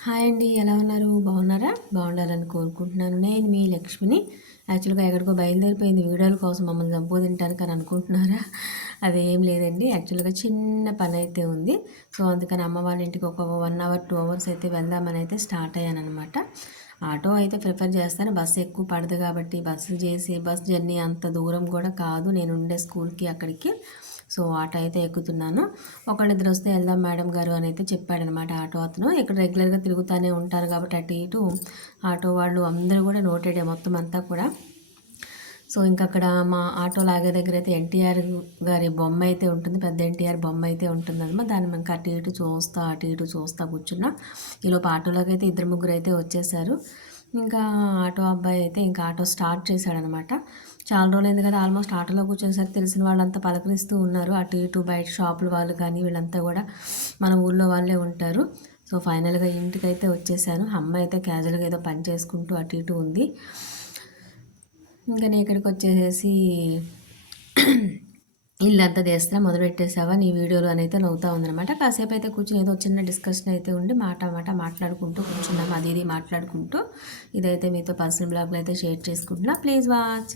Hi అండి. ఎలా ఉన్నారు? బాగున్నారా? బాగుండాలని కోరుకుంటున్నాను. నేను మీ లక్ష్మిని. యాక్చువల్‌గా ఎక్కడికో బయలుదేరిపోయింది వీడియోల కోసం మమ్మల్ని సంబోధించడానికి అని అనుకుంటున్నారా? అదేం లేదండి. యాక్చువల్‌గా చిన్న పనైతే ఉంది. సో, అందుకని అమ్మ వాళ్ళ ఇంటికి ఒక 1 అవర్, 2 అవర్స్ అయితే వెళ్దామని అయితే స్టార్ట్ అయ్యాననమాట. ఆటో అయితే ప్రిఫర్ చేస్తాను. బస్సు ఎక్కువ పడదు కాబట్టి బస్ జర్నీ అంత దూరం కూడా కాదు నేనుండే స్కూల్‌కి అక్కడికి. సో, ఆటో అయితే ఎక్కుతున్నాను. ఒకళ్ళిద్దరు వస్తే వెళ్దాం మేడం గారు అని అయితే చెప్పాడనమాట ఆటో అతను. ఇక్కడ రెగ్యులర్‌గా తిరుగుతానే ఉంటారు కాబట్టి అటు ఇటు ఆటో వాళ్ళు అందరూ కూడా నోటెడే మొత్తం అంతా కూడా. సో, ఇంకక్కడ మా ఆటో లాగే దగ్గర అయితే ఎన్టీఆర్ గారి బొమ్మ అయితే ఉంటుంది. పెద్ద ఎన్టీఆర్ బొమ్మ అయితే ఉంటుందనమాట. దాన్ని ఇంకా అటు ఇటు చూస్తా కూర్చున్నా. ఈలోపు ఆటోలోకి అయితే ఇద్దరు ముగ్గురు అయితే వచ్చేసారు. ఇంకా ఆటో అబ్బాయి అయితే ఇంకా ఆటో స్టార్ట్ చేశాడనమాట. చాలా రోజులైంది కదా, ఆల్మోస్ట్ ఆటోలో కూర్చునేసరికి తెలిసిన వాళ్ళంతా పలకరిస్తూ ఉన్నారు. అటు ఇటు బయట షాపుల వాళ్ళు కానీ వీళ్ళంతా కూడా మన ఊళ్ళో వాళ్ళే ఉంటారు. సో, ఫైనల్‌గా ఇంటికైతే వచ్చేసాను. అమ్మ అయితే క్యాజువల్‌గా ఏదో పని చేసుకుంటూ అటు ఇటు ఉంది. ఇంకా నేను ఇక్కడికి వచ్చేసేసి ఇల్లంతా తీస్తా మొదలుపెట్టేసావా నీ వీడియోలు అని అయితే నవ్వుతా ఉందనమాట. కాసేపు అయితే కూర్చొని ఏదో చిన్న డిస్కషన్ అయితే ఉండి మాట్లాడుకుంటూ కూర్చున్నాము. అది ఇది మాట్లాడుకుంటూ ఇదైతే మీతో పర్సనల్ బ్లాగ్లో అయితే షేర్ చేసుకుంటున్నా. Please watch.